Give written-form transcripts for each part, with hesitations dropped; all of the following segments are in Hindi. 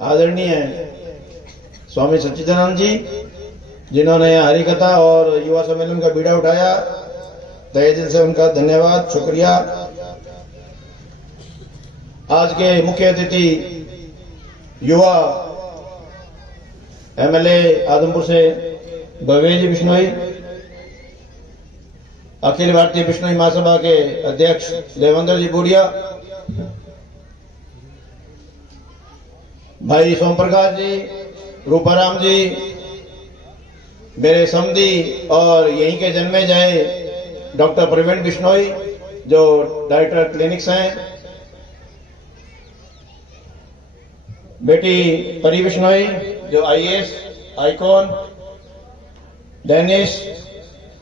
आदरणीय स्वामी सच्चिदानंद जी, जिन्होंने हरिकथा और युवा सम्मेलन का बीड़ा उठाया, तहे दिल से उनका धन्यवाद, शुक्रिया। आज के मुख्य अतिथि युवा एमएलए आदमपुर से भव्य जी बिश्नोई, अखिल भारतीय बिश्नोई महासभा के अध्यक्ष देवेंद्र जी बूढ़िया, भाई सोम प्रकाश जी, रूपाराम जी, मेरे समधी और यहीं के जन्मे जाए डॉक्टर प्रवीण बिश्नोई जो डायरेक्टर क्लिनिक्स हैं, बेटी परी बिश्नोई जो आईएएस आइकॉन, डेनिश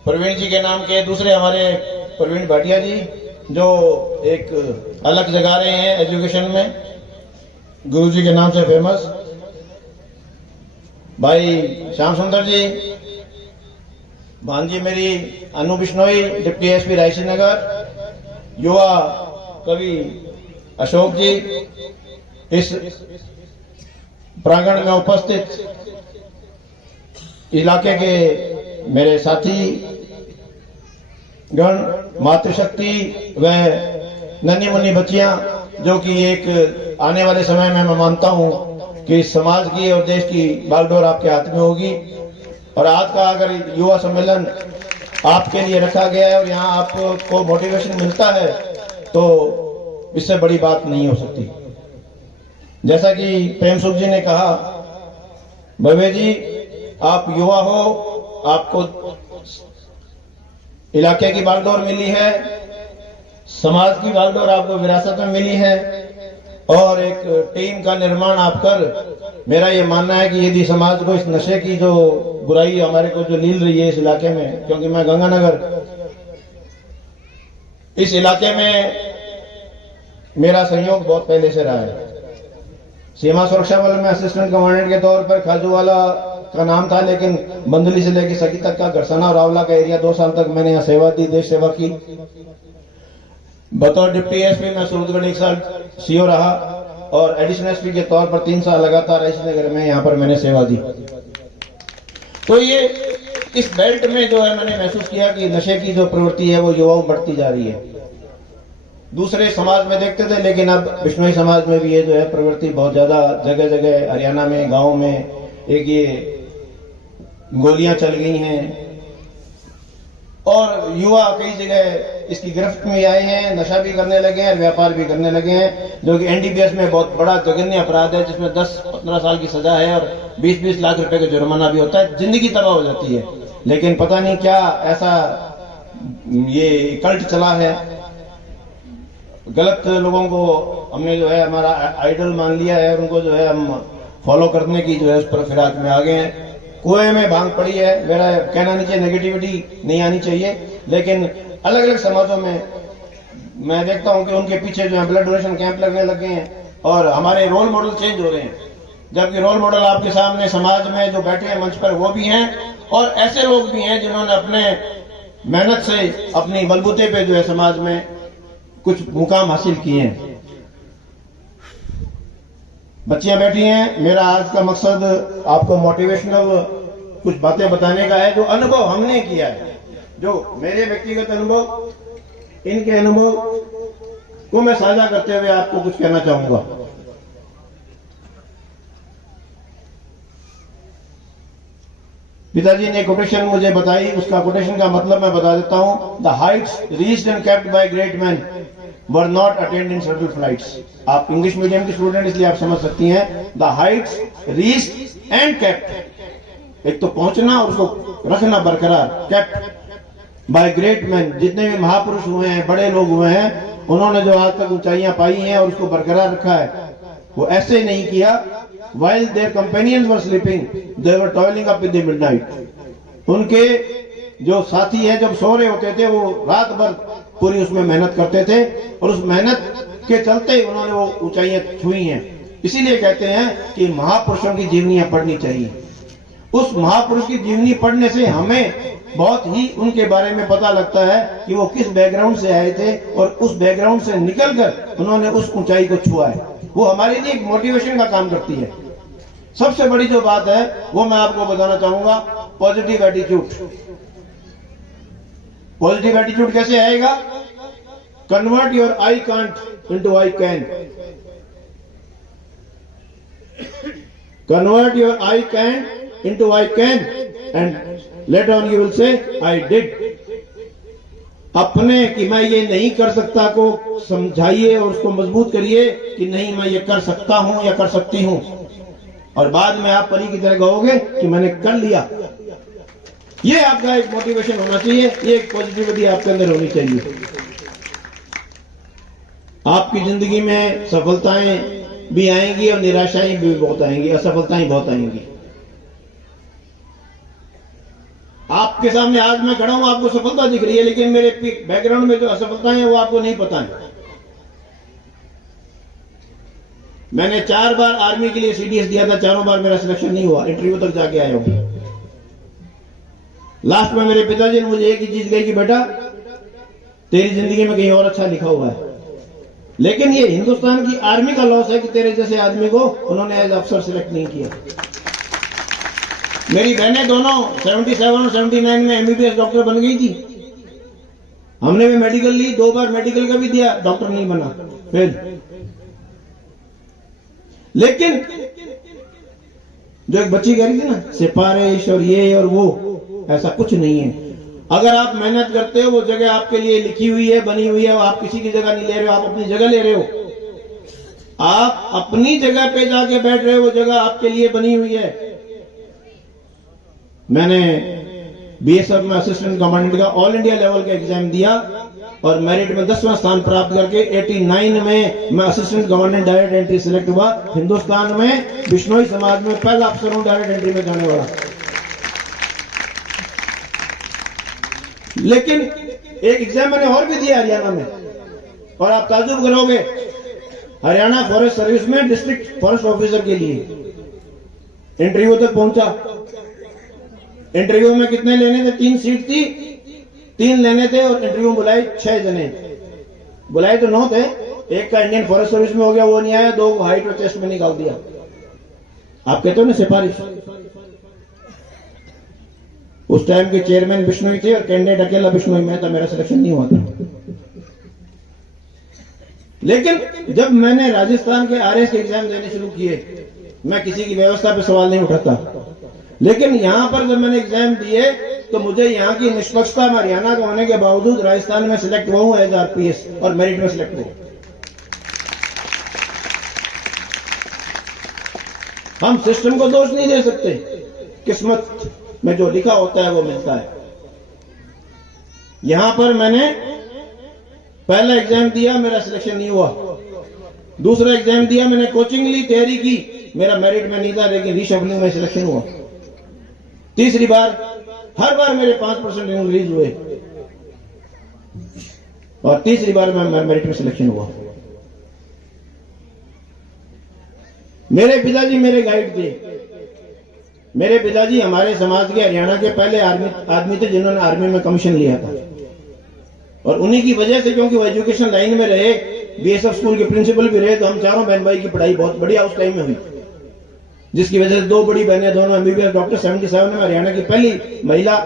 प्रवीण जी के नाम के दूसरे हमारे प्रवीण भाटिया जी जो एक अलग जगा रहे हैं एजुकेशन में, गुरु जी के नाम से फेमस, भाई श्याम सुंदर जी, भांजी मेरी अनु बिश्नोई डिप्टी एसपी रायसी नगर, युवा कवि अशोक जी, इस प्रांगण में उपस्थित इलाके के मेरे साथी गण, मातृशक्ति व नन्ही मुन्नी बच्चियां, जो कि एक आने वाले समय में मैं मानता हूं कि समाज की और देश की बागडोर आपके हाथ में होगी। और आज का अगर युवा सम्मेलन आपके लिए रखा गया है और यहाँ आपको मोटिवेशन मिलता है तो इससे बड़ी बात नहीं हो सकती। जैसा कि प्रेम सुख जी ने कहा, भव्य जी आप युवा हो, आपको इलाके की बागडोर मिली है, समाज की बागडोर आपको विरासत में मिली है और एक टीम का निर्माण आप कर, मेरा ये मानना है कि यदि समाज को इस नशे की जो बुराई हमारे को जो लील रही है इस इलाके में, क्योंकि मैं गंगानगर इस इलाके में मेरा सहयोग बहुत पहले से रहा है। सीमा सुरक्षा बल में असिस्टेंट कमांडेंट के तौर पर खाजूवाला का नाम था, लेकिन बंदली से लेकर सकी तक का गरसना और रावला का एरिया 2 साल तक मैंने यहाँ सेवा दी, देश सेवा की। बतौर डिप्टी एसपी मैं सूरतगढ़ 1 साल सीओ रहा और एडिशनल एसपी के तौर पर 3 साल लगातार रायसीनगर में यहाँ पर मैंने सेवा दी। तो ये इस बेल्ट में जो है मैंने महसूस किया कि नशे की जो प्रवृत्ति है वो युवाओं बढ़ती जा रही है। दूसरे समाज में देखते थे, लेकिन अब बिश्नोई समाज में भी ये जो है प्रवृत्ति बहुत ज्यादा जगह जगह हरियाणा में गाँव में एक ये गोलियां चल गई हैं और युवा कई जगह इसकी गिरफ्त में आए हैं, नशा भी करने लगे हैं, व्यापार भी करने लगे हैं, जो कि एनडीपीएस में बहुत बड़ा जघन्य अपराध है, जिसमें 10-15 साल की सजा है और 20-20 लाख रुपए का जुर्माना भी होता है। जिंदगी तबाह हो जाती है, लेकिन पता नहीं क्या ऐसा ये कल्ट चला है, गलत लोगों को हमने जो है हमारा आइडल मान लिया है, उनको जो है हम फॉलो करने की जो है उस पर फिराक में आ गए हैं। कुएं में भांग पड़ी है, मेरा कहना नहीं चाहिए, नेगेटिविटी नहीं आनी चाहिए, लेकिन अलग अलग समाजों में मैं देखता हूं कि उनके पीछे जो है ब्लड डोनेशन कैंप लगने लगे हैं और हमारे रोल मॉडल चेंज हो रहे हैं, जबकि रोल मॉडल आपके सामने समाज में जो बैठे हैं मंच पर वो भी हैं और ऐसे लोग भी हैं जिन्होंने अपने मेहनत से अपनी बलबूते पे जो है समाज में कुछ मुकाम हासिल किए हैं। बच्चियां बैठी हैं, मेरा आज का मकसद आपको मोटिवेशनल कुछ बातें बताने का है जो अनुभव हमने किया है, जो मेरे व्यक्तिगत अनुभव, इनके अनुभव को मैं साझा करते हुए आपको कुछ कहना चाहूंगा। पिताजी ने कोटेशन मुझे बताई, उसका कोटेशन का मतलब मैं बता देता हूं। The Heights reached and kept bye great man were not attend in shuttle flights. आप इंग्लिश मीडियम की स्टूडेंट इसलिए आप समझ सकती हैं। The Heights reached and kept, एक तो पहुंचना और उसको रखना बरकरार, केप्ट बाय ग्रेट मैन, जितने भी महापुरुष हुए हैं, बड़े लोग हुए हैं, उन्होंने जो आज तक ऊंचाइयां पाई हैं और उसको बरकरार रखा है, वो ऐसे नहीं किया। While their companions were sleeping, they were toiling up in the midnight. उनके जो साथी है जब सो रहे होते थे वो रात भर पूरी उसमें मेहनत करते थे और उस मेहनत के चलते ही उन्होंने वो ऊंचाइयां छुई हैं। इसीलिए कहते हैं कि महापुरुषों की जीवनियां पढ़नी चाहिए। उस महापुरुष की जीवनी पढ़ने से हमें बहुत ही उनके बारे में पता लगता है कि वो किस बैकग्राउंड से आए थे और उस बैकग्राउंड से निकलकर उन्होंने उस ऊंचाई को छुआ है। वो हमारे लिए एक मोटिवेशन का काम करती है। सबसे बड़ी जो बात है वो मैं आपको बताना चाहूंगा, पॉजिटिव एटीट्यूड। पॉजिटिव एटीट्यूड कैसे आएगा? Convert your I can't into I can. Convert your I can into I can and later on you will say I did. अपने कि मैं ये नहीं कर सकता को समझाइए और उसको मजबूत करिए कि नहीं मैं ये कर सकता हूं या कर सकती हूं, और बाद में आप परी की तरह कहोगे कि मैंने कर लिया। ये आपका एक मोटिवेशन होना चाहिए, ये एक पॉजिटिविटी आपके अंदर होनी चाहिए। आपकी जिंदगी में सफलताएं भी आएंगी और निराशाएं भी बहुत आएंगी, असफलताएं बहुत आएंगी। आपके सामने आज मैं खड़ा हूं, आपको सफलता दिख रही है, लेकिन मेरे बैकग्राउंड में जो असफलताएं हैं वो आपको नहीं पता है। मैंने 4 बार आर्मी के लिए सीडीएस दिया था, चारों बार मेरा सिलेक्शन नहीं हुआ, इंटरव्यू तक जाके आया हूं। लास्ट में मेरे पिताजी ने मुझे एक ही चीज कही कि बेटा तेरी जिंदगी में कहीं और अच्छा लिखा हुआ है, लेकिन ये हिंदुस्तान की आर्मी का लॉस है कि तेरे जैसे आदमी को उन्होंने एज अफसर सिलेक्ट नहीं किया। मेरी बहनें दोनों 77 और 79 में एमबीबीएस डॉक्टर बन गई थी। हमने भी मेडिकल ली, 2 बार मेडिकल का भी दिया, डॉक्टर नहीं बना फिर। लेकिन जो एक बच्ची कह रही थी ना सिफारिश और ये और वो, ऐसा कुछ नहीं है। अगर आप मेहनत करते हो वो जगह आपके लिए लिखी हुई है, बनी हुई है। आप किसी की जगह नहीं ले रहे हो, आप अपनी जगह ले रहे हो। आप अपनी जगह पे जाके बैठ रहे हो, वो जगह आपके लिए बनी हुई है। मैंने बीएसएफ में असिस्टेंट कमांडेंट का ऑल इंडिया लेवल का एग्जाम दिया और मेरिट में 10वां स्थान प्राप्त करके 89 में मैं assistant commandant direct entry select हुआ। हिंदुस्तान में बिश्नोई समाज में पहला अफसर हूं डायरेक्ट एंट्री में जाने वाला। लेकिन एक एग्जाम मैंने और भी दिया हरियाणा में, और आप ताज्जुब करोगे, हरियाणा फॉरेस्ट सर्विस में डिस्ट्रिक्ट फॉरेस्ट ऑफिसर के लिए इंटरव्यू तक पहुंचा। इंटरव्यू में कितने लेने थे? 3 सीट थी, 3 लेने थे और इंटरव्यू बुलाए 6 जने। बुलाए तो 9 थे, एक का इंडियन फॉरेस्ट सर्विस में हो गया, वो नहीं आया। 2 को हाइट और चेस्ट में निकाल दिया। आप कहते हो ना सिफारिश। उस टाइम के चेयरमैन बिश्नोई थे और कैंडिडेट अकेला बिश्नोई में था, मेरा सिलेक्शन नहीं हुआ था। लेकिन जब मैंने राजस्थान के आरएस के एग्जाम देने शुरू किए, मैं किसी की व्यवस्था पे सवाल नहीं उठाता, लेकिन यहां पर जब मैंने एग्जाम दिए तो मुझे यहां की निष्पक्षता में हरियाणा का होने के बावजूद राजस्थान में सिलेक्ट हुआ हूं एज आरपीएस और मेरिट में सिलेक्ट हुआ। हम सिस्टम को दोष नहीं दे सकते, किस्मत में जो लिखा होता है वो मिलता है। यहां पर मैंने पहला एग्जाम दिया, मेरा सिलेक्शन नहीं हुआ। दूसरा एग्जाम दिया, मैंने कोचिंग ली, तैयारी की, मेरा मेरिट में नहीं था, लेकिन रीशफलिंग में सिलेक्शन हुआ। तीसरी बार, हर बार मेरे 5% इंक्रीज हुए और तीसरी बार में मेरिट में सिलेक्शन हुआ। मेरे पिताजी मेरे गाइड थे। मेरे पिताजी हमारे समाज के हरियाणा के पहले आदमी थे जिन्होंने आर्मी में कमीशन लिया था, और उन्हीं की वजह से, क्योंकि वो एजुकेशन लाइन में रहे, बीएसएफ स्कूल के प्रिंसिपल भी रहे, तो हम चारों बहन भाई की पढ़ाई बहुत बढ़िया उस टाइम में हुई, जिसकी वजह से 2 बड़ी बहनें, दोनों एमबीबीएस डॉक्टर। 77 में हरियाणा की पहली महिला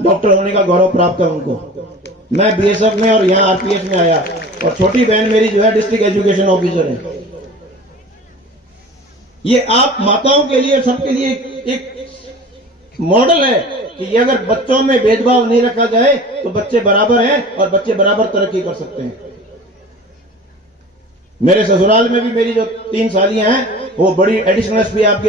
डॉक्टर होने का गौरव प्राप्त है उनको। मैं बीएसएफ में और यहाँ आरपीएस में आया, और छोटी बहन मेरी जो है डिस्ट्रिक्ट एजुकेशन ऑफिसर है। ये आप माताओं के लिए, सबके लिए एक मॉडल है कि अगर बच्चों में भेदभाव नहीं रखा जाए तो बच्चे बराबर हैं और बच्चे बराबर तरक्की कर सकते हैं। मेरे ससुराल में भी मेरी जो 3 सालियां हैं वो बड़ी एडिशनल एसपी आपके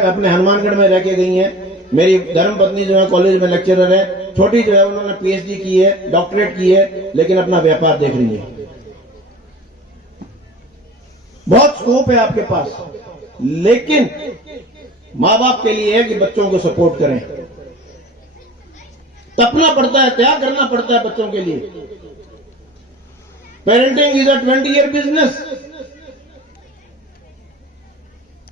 अपने हनुमानगढ़ में रह के गई हैं। मेरी धर्म पत्नी जो है कॉलेज में लेक्चरर है, छोटी जो है उन्होंने पीएचडी की है, डॉक्टरेट की है, लेकिन अपना व्यापार देख रही है। बहुत स्कोप है आपके पास, लेकिन माँ बाप के लिए है कि बच्चों को सपोर्ट करें। तपना पड़ता है, त्याग करना पड़ता है बच्चों के लिए। Parenting is a 20-year business.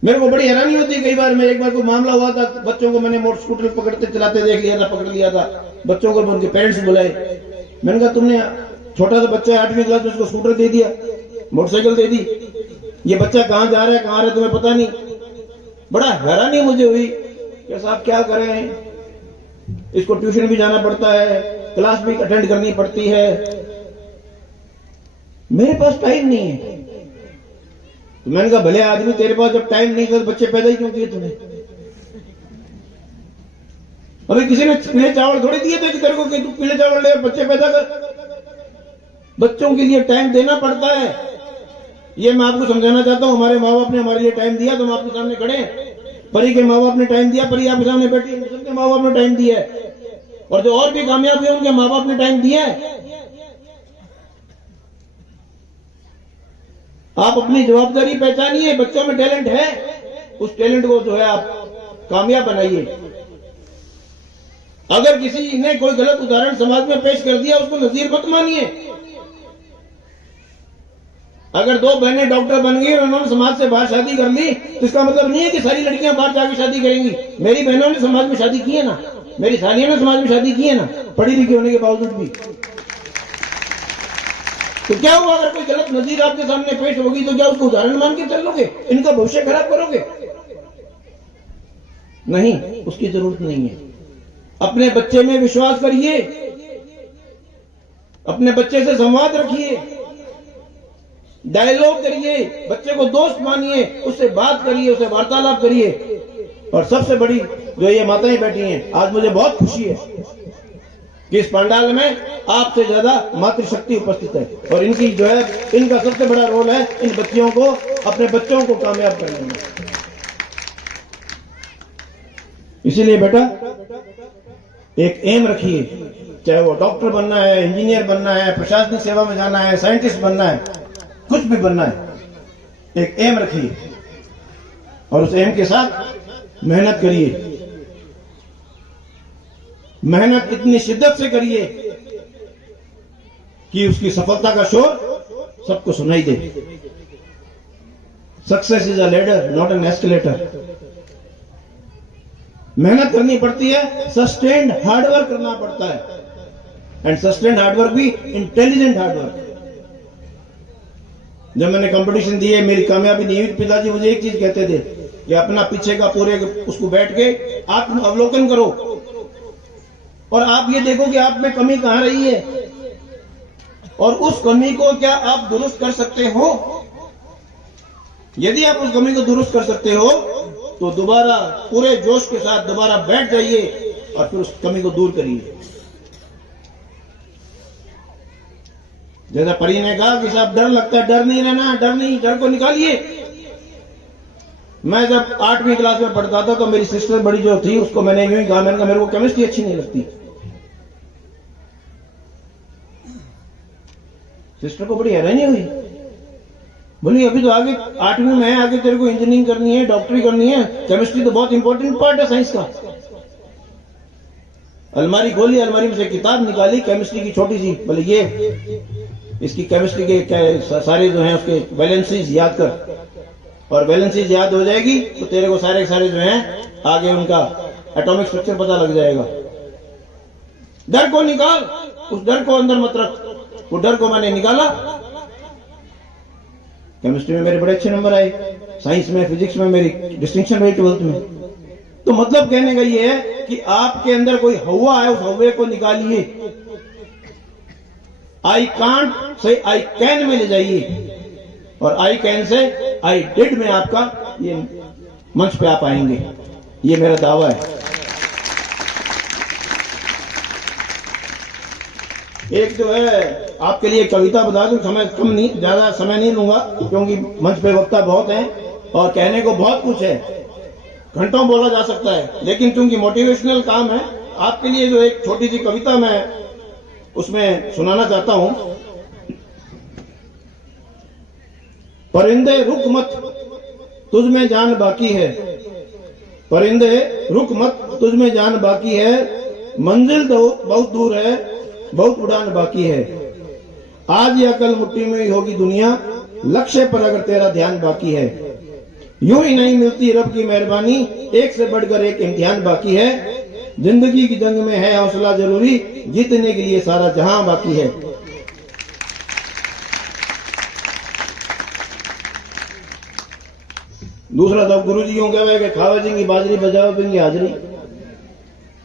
मेरे को बड़ी हैरानी होती है कई बार। मैं एक बार को मामला हुआ था, बच्चों को मैंने मोटर स्कूटर पकड़ते चलाते देख लिया था, पकड़ लिया था। बच्चों को उनके पेरेंट्स बुलाए, मैंने कहा तुमने छोटा सा बच्चा है 8वीं क्लास में, उसको स्कूटर दे दिया, मोटरसाइकिल दे दी, ये बच्चा कहाँ जा रहा है, कहाँ रहा है तुम्हें पता नहीं। बड़ा हैरानी मुझे हुई कि साहब क्या करें, इसको ट्यूशन भी जाना पड़ता है, क्लास भी अटेंड करनी पड़ती है, मेरे पास टाइम नहीं है। तो मैंने कहा भले आदमी, तेरे पास जब टाइम नहीं था तो बच्चे पैदा ही क्यों किए तूने? अरे किसी ने पीले चावल थोड़ी दिए थे कि तेरे को कि तू पीले चावल ले बच्चे पैदा कर। बच्चों के लिए टाइम देना पड़ता है। ये मैं आपको समझाना चाहता हूं। हमारे माँ बाप ने हमारे लिए टाइम दिया तो हम आपके सामने खड़े हैं। परी के माँ बाप ने टाइम दिया, परी आपके सामने बैठी, सबके माँ बाप ने टाइम दिया है। और जो और भी कामयाब है उनके माँ बाप ने टाइम दिया है। आप अपनी जवाबदारी पहचानिए। बच्चों में टैलेंट है, उस टैलेंट को जो है आप कामयाब बनाइए। अगर किसी ने कोई गलत उदाहरण समाज में पेश कर दिया, उसको नजीर मत मानिए। अगर दो बहनें डॉक्टर बन गई और उन्होंने समाज से बाहर शादी कर ली, तो इसका मतलब नहीं है कि सारी लड़कियां बाहर जाके शादी करेंगी। मेरी बहनों ने समाज में शादी की है ना, मेरी सालियों ने समाज में शादी की है ना, पढ़ी लिखी होने के बावजूद भी। तो क्या हुआ अगर कोई गलत नजीर आपके सामने पेश होगी तो क्या उसको उदाहरण मान के चल लोगे? इनका भविष्य खराब करोगे? नहीं, उसकी जरूरत नहीं है। अपने बच्चे में विश्वास करिए, अपने बच्चे से संवाद रखिए, डायलॉग करिए, बच्चे को दोस्त मानिए, उससे बात करिए, उससे वार्तालाप करिए। और सबसे बड़ी जो ये माताएं बैठी हैं, आज मुझे बहुत खुशी है कि इस पंडाल में आपसे ज्यादा मातृशक्ति उपस्थित है। और इनकी जो है, इनका सबसे बड़ा रोल है इन बच्चियों को, अपने बच्चों को कामयाब करने में। इसीलिए बेटा एक एम रखिए, चाहे वो डॉक्टर बनना है, इंजीनियर बनना है, प्रशासनिक सेवा में जाना है, साइंटिस्ट बनना है, कुछ भी बनना है, एक एम रखिए और उस एम के साथ मेहनत करिए। मेहनत इतनी शिद्दत से करिए कि उसकी सफलता का शोर सबको सुनाई दे। Success is a ladder not an escalator. मेहनत करनी पड़ती है, सस्टेन्ड हार्डवर्क करना पड़ता है, एंड सस्टेन्ड हार्डवर्क भी इंटेलिजेंट हार्डवर्क। जब मैंने कंपटीशन दिए, मेरी कामयाबी नहीं हुई, पिताजी मुझे एक चीज कहते थे कि अपना पीछे का पूरे उसको बैठ के आत्म अवलोकन करो और आप ये देखो कि आप में कमी कहां रही है और उस कमी को क्या आप दुरुस्त कर सकते हो। यदि आप उस कमी को दुरुस्त कर सकते हो तो दोबारा पूरे जोश के साथ दोबारा बैठ जाइए और फिर उस कमी को दूर करिए। जैसा परी ने कहा कि साहब डर लगता है, डर नहीं रहना, डर नहीं, डर को निकालिए। मैं जब 8वीं क्लास में पढ़ता था तो मेरी सिस्टर बड़ी जो थी उसको मैंने यूं ही कहा, मैंने कहा मेरे को केमिस्ट्री अच्छी नहीं लगती। सिस्टर को बड़ी हैरानी हुई, बोली अभी तो आगे 8वीं में है, आगे तेरे को इंजीनियरिंग करनी है, डॉक्टरी करनी है, केमिस्ट्री तो बहुत इंपॉर्टेंट पार्ट है साइंस का। अलमारी खोली, अलमारी में से किताब निकाली केमिस्ट्री की छोटी सी, बोले ये इसकी केमिस्ट्री के सारे जो हैं उसके वैलेंसीज याद कर, और वैलेंसीज याद हो जाएगी तो तेरे को सारे सारे जो हैं आगे उनका एटॉमिक स्ट्रक्चर पता लग जाएगा। डर को निकाल, उस डर को अंदर मत रख। वो डर को मैंने निकाला, केमिस्ट्री में मेरे बड़े अच्छे नंबर आए, साइंस में, फिजिक्स में मेरी डिस्टिंक्शन रही 12th में। तो मतलब कहने का ये है कि आपके अंदर कोई हवा है, उस हवे को निकालिए। I can't say I can में ले जाइए और I can say I did में आपका ये मंच पे आप आएंगे, ये मेरा दावा है। एक जो है आपके लिए कविता बता दूं, समय कम नहीं, ज्यादा समय नहीं लूंगा क्योंकि मंच पे वक्ता बहुत हैं और कहने को बहुत कुछ है, घंटों बोला जा सकता है, लेकिन चूंकि मोटिवेशनल काम है, आपके लिए जो एक छोटी सी कविता मैं उसमें सुनाना चाहता हूं। परिंदे रुक मत, तुझ में जान बाकी है, परिंदे रुक मत, तुझ में जान बाकी है, मंजिल तो बहुत दूर है, बहुत उड़ान बाकी है। आज या कल मुट्ठी में ही होगी दुनिया, लक्ष्य पर अगर तेरा ध्यान बाकी है। यूं ही नहीं मिलती रब की मेहरबानी, एक से बढ़कर एक इम्तिहान बाकी है। जिंदगी की जंग में है हौसला जरूरी, जीतने के लिए सारा जहां बाकी है। दूसरा तो गुरु जी यूं कहे कि खावे जी की बाजरी बजाओ पिंगी हाजरी।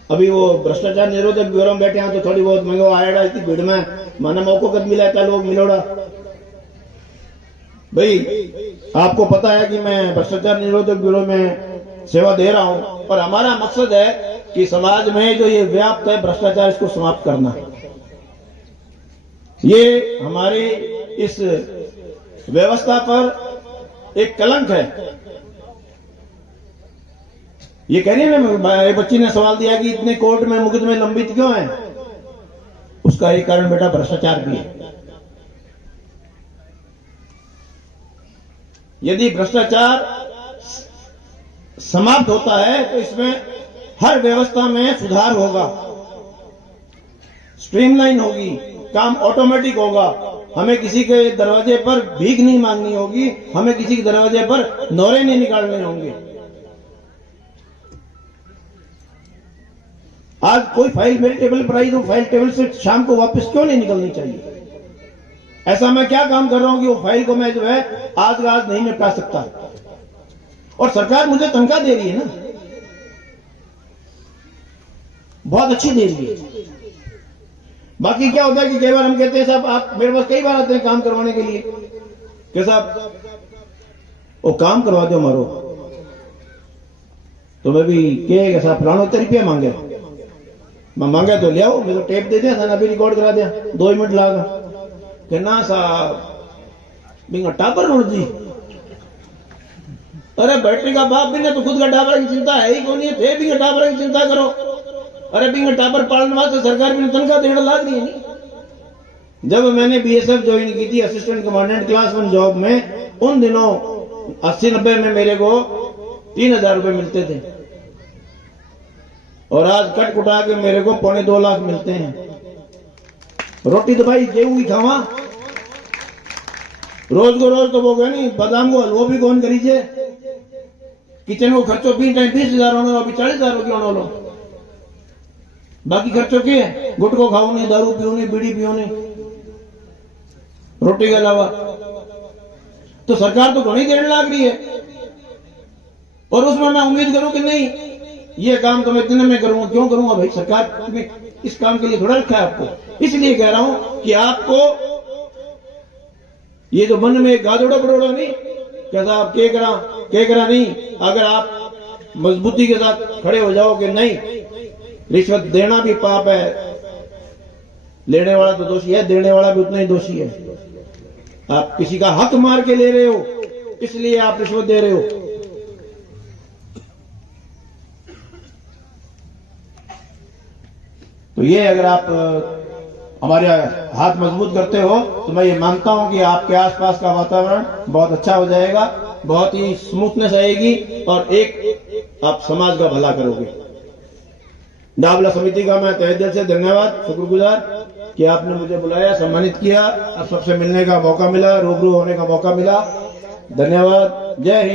अभी वो भ्रष्टाचार निरोधक ब्यूरो में बैठे हैं तो थोड़ी बहुत मंगो आएगा इतनी भीड़ में माना मौको कद मिला था लोग मिलोड़ा। भाई आपको पता है कि मैं भ्रष्टाचार निरोधक ब्यूरो में सेवा दे रहा हूं, पर हमारा मकसद है कि समाज में जो ये व्याप्त है भ्रष्टाचार इसको समाप्त करना। ये हमारी इस व्यवस्था पर एक कलंक है। ये कह रही है ना, एक बच्ची ने सवाल दिया कि इतने कोर्ट में मुकदमे लंबित क्यों हैं? उसका एक कारण बेटा भ्रष्टाचार भी है। यदि भ्रष्टाचार समाप्त होता है तो इसमें हर व्यवस्था में सुधार होगा, स्ट्रीमलाइन होगी, काम ऑटोमेटिक होगा। हमें किसी के दरवाजे पर भीख नहीं मांगनी होगी, हमें किसी के दरवाजे पर नौरे नहीं निकालने होंगे। आज कोई फाइल मेरे टेबल पर आई तो फाइल टेबल से शाम को वापस क्यों नहीं निकलनी चाहिए? ऐसा मैं क्या काम कर रहा हूं कि वो फाइल को मैं जो है आज का आज नहीं निपटा सकता? और सरकार मुझे तनख्वाह दे रही है ना, बहुत अच्छी दे रही है। बाकी क्या होता है कि कई बार हम कहते हैं साहब आप मेरे पास कई बार आते हैं काम करवाने के लिए कि साहब वो काम करवा दो मारो, तो मैं भी कहेगा साहब फलाना रुपया मांगे, मैं मांगे तो ले आओ, मेरे को टेप दे दिया था अभी रिकॉर्ड करा दिया 2 मिनट लागा कि ना साहब बिंगा टापर नोट जी। अरे बैटरी का बाप भी तो खुद का टापर की चिंता है ही कौन है, फिर बिंगा टापर की चिंता करो। अरे बिंगा टापर पालने वास्ते सरकार भी तनख्वाह देने लाग रही है नहीं। जब मैंने बीएसएफ ज्वाइन की थी असिस्टेंट कमांडेंट क्लास 1 जॉब में, उन दिनों 80-90 में मेरे को 3000 रुपए मिलते थे और आज कट कुटा के मेरे को 2.25 लाख मिलते हैं। रोटी तो भाई गेहूं ही खावा, रोज को रोज तो वो गए नहीं, बादाम को हलवो भी कौन करीजे, किचन को खर्चो 20,000 होने अभी 40,000 की होने लो, बाकी खर्चो के गुटको खाओ नहीं, दारू पियो नहीं, बीड़ी पियो नहीं, रोटी के अलावा। तो सरकार तो घनी देने लग रही है और उसमें मैं उम्मीद करूं कि नहीं ये काम तो मैं इतने में करूंगा, क्यों करूंगा भाई? सरकार ने इस काम के लिए थोड़ा रखा है आपको। इसलिए कह रहा हूं कि आपको ये जो मन में गाजोड़ा बड़ोड़ा नहीं कहता आप के करा नहीं, अगर आप मजबूती के साथ खड़े हो जाओ कि नहीं रिश्वत देना भी पाप है, लेने वाला तो दोषी है, देने वाला भी उतना ही दोषी है। आप किसी का हक मार के ले रहे हो इसलिए आप रिश्वत दे रहे हो। तो ये अगर आप हमारे हाथ मजबूत करते हो तो मैं ये मानता हूं कि आपके आसपास का वातावरण बहुत अच्छा हो जाएगा, बहुत ही स्मूथनेस आएगी और एक आप समाज का भला करोगे। डाबला समिति का मैं तहे दिल से धन्यवाद, शुक्रगुजार कि आपने मुझे बुलाया, सम्मानित किया, अब सबसे मिलने का मौका मिला, रूबरू होने का मौका मिला। धन्यवाद। जय हिंद।